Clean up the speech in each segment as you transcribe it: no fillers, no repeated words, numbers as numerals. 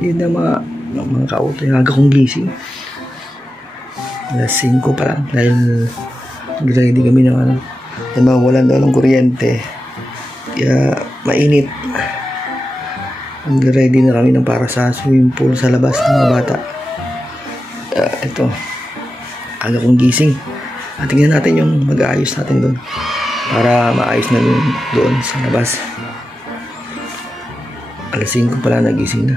Yun na mga kauto yung aga kong gising. Alas 5 pa lang dahil ready kami ng ano. Dahil mawalan daw ng kuryente. Kaya mainit. Ready na kami ng para sa swimming pool sa labas ng mga bata. Ito. Aga kong gising. At tingnan natin yung mag-aayos natin doon. Para maayos na doon sa labas. Alas 5 pala nagising na.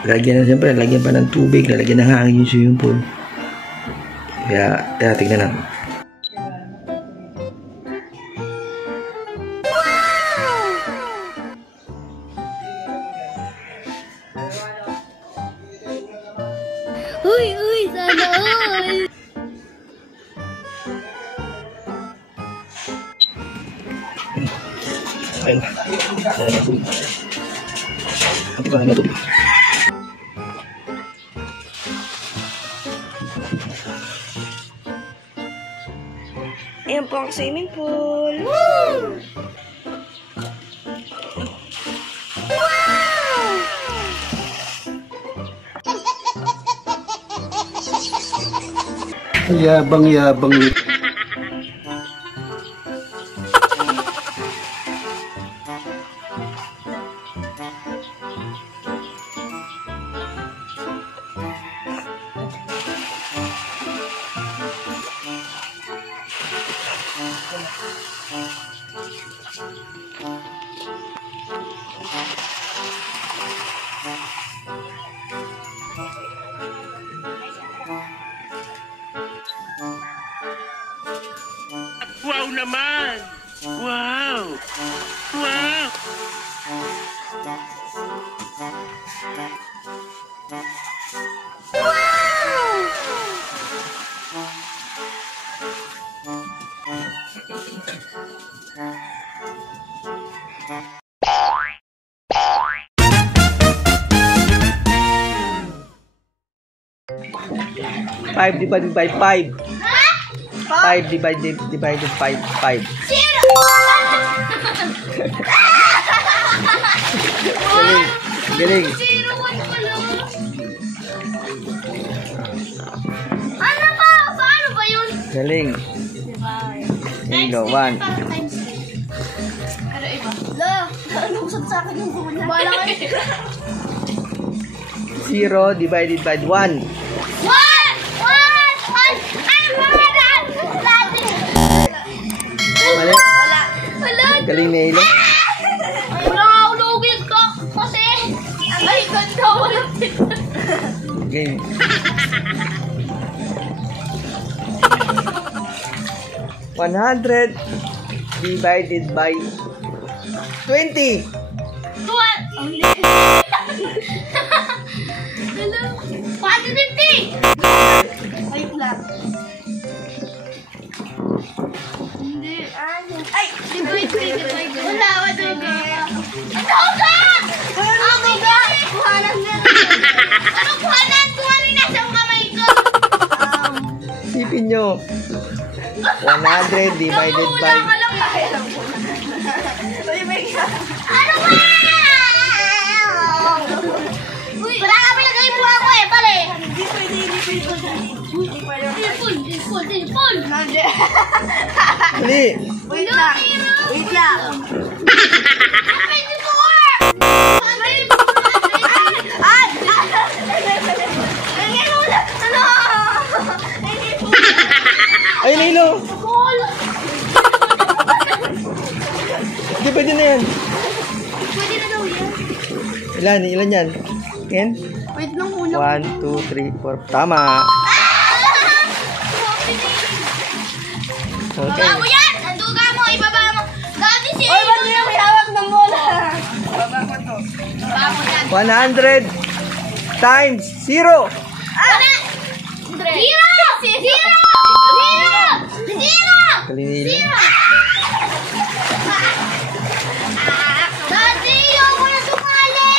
Lagyan na siyempre, lagyan pa ng tubig, lalagyan ng hangin yung swimming pool. Kaya tignan natin. Uy, sana all! Ayun. Ito pa na tubig. Ayan po ang swimming pool. Woo! Wow! Yabang-yabang nito. Wow naman! Wow! Wow! Five divided by 5. 5 divided by 5. Zero! Galing. Zero, one pala. Ano ba? Paano ba yun? Galing. Hilo, 1. Ano iba? La, ano usap sa akin yung gumana? Bala kayo. 0 divided by 1. Mali. Wala. Galing ni Hilo. Wala nga ulugin ko. Kasi, ay, ganda. Wala. Game. $100 divided by 20. Tuwan. Hello. 150. Wait lang. Hindi. Ay, wait. Wala. Ano ka? Kuhanan na. Ano kuhanan? Kuhanan na sa kamay ko. Sipin nyo. 100 divided by... Ano ba? Wala ka pinagay po ako eh, pare. Hindi pwede. Full. Mali. Wait lang. Ay, Hilo. Hindi, pwede na yan. Pwede na daw yan. Ilan yan? Yan? Wait lang muna. 1, 2, 3, 4. Tama. Okay. Baba mo yan! Nanduga mo! Ibaba mo! Dati si Oy, ba't niya may hawak ng bola? Baba mo yan! 100 times 0. Zero! Kalinila. Dati yung mo na sumali!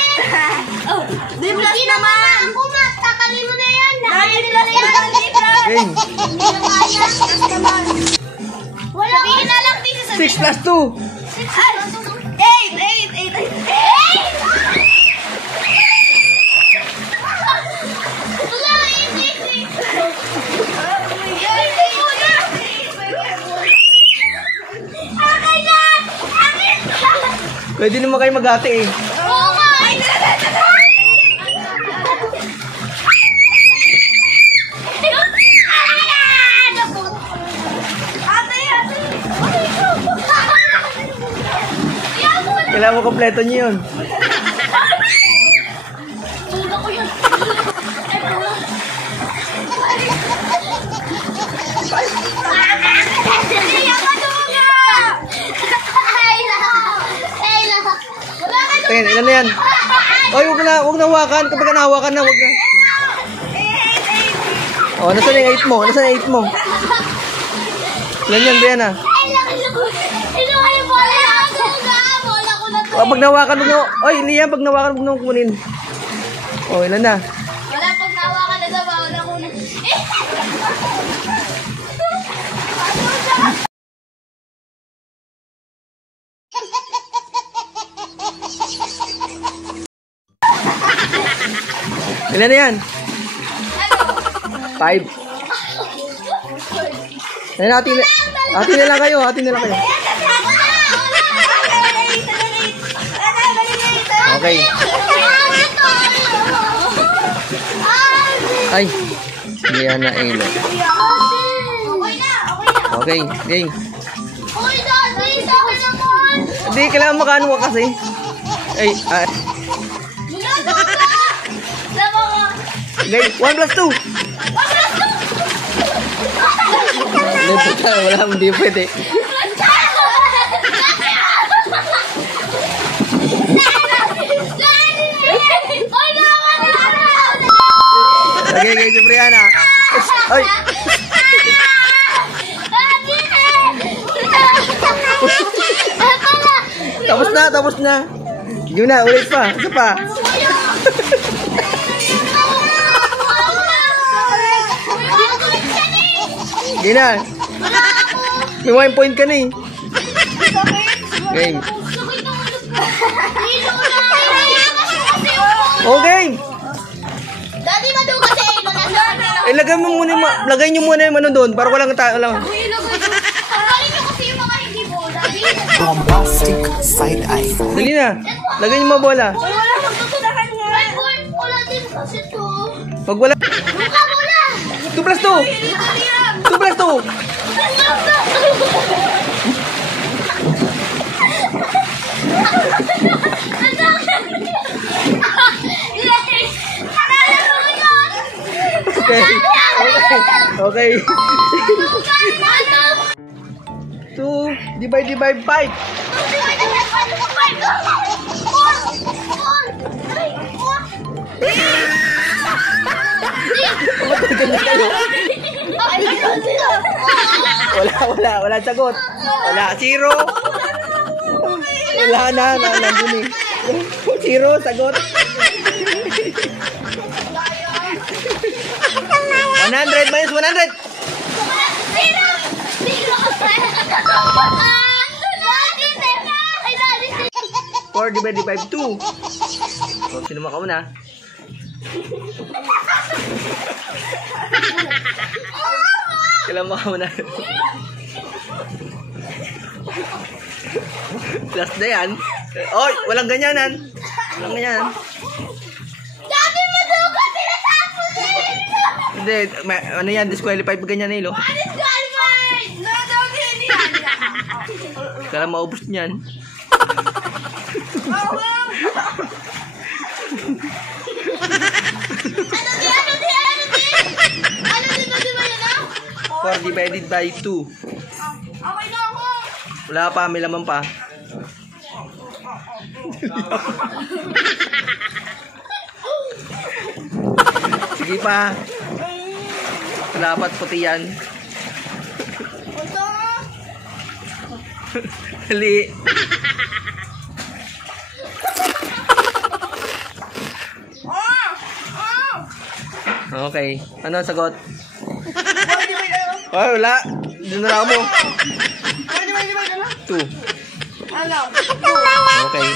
Di plus naman! Ako na! Takalin mo na yan! Dahil plus naman, di plus! Game. Hindi na kaya! Plus naman! Wala! Sabihin na lang! 6 plus 2. 8! Pwede naman kayo mag-ate eh. Oo nga! Kailangan mo kompleto niyo yun. Tula ko yun. Tingin, ilan na yan? Oy, huwag na hawakan. Kapag nahawakan na, huwag na. Oh, nasaan yung 8 mo? Nasaan yung 8 mo? Ilan yan, Brianna? Oh, pag nahawakan, huwag na. Oy, hindi yan. Pag nahawakan, huwag na kunin. Oh, ilan na? Wala pag nawakan na sa bawal ako na. Ilan na yan? 5. Ayun, hati na lang kayo. Okay. Ay, Brianna Elo. Okay, game. Hindi, kailangan makaano ka kasi. Ay, game, 1 plus 2. Wala, hindi pwede. Okay, Brianna. Ay. Tapos na. Sige na, ulit pa. Isa pa. Sige na. May 1 point ka na eh. Game. Okay. Dati maduga sa ilo na sa Lagay nyo muna yung ano doon para walang lang. Pagkalin nyo kasi yung mga hindi bola. Bombastic side eye. Dali na. Lagay nyo mga bola. Wala magtutunakan nga. Ay, wala din kasi to. Pag wala. Mukha bola. 2 plus 2. 2 plus 2. Okay. 2 divide 5. Wala sagot. Wala, 0. Wala na, nandun eh. 0, sagot. 100 minus 100. 4 divided by 2. So, sino makauna? Kailan makauna? Plus na yan. Oy, walang ganyanan. Walang ganyanan. Dati maduga sila sa apo din! Hindi, ano yan, disqualified pag ganyan Elo. Disqualified! No, don't hit yan! Kailan maubos niyan. Ano din ba yun ah? 4 divided by 2. Okay na ako! Wala pa, may laman pa. Sige pa. Dapat puti yan. Hali. Okay. Ano ang sagot? Ay, wala. Dinala mo. 2. Okay.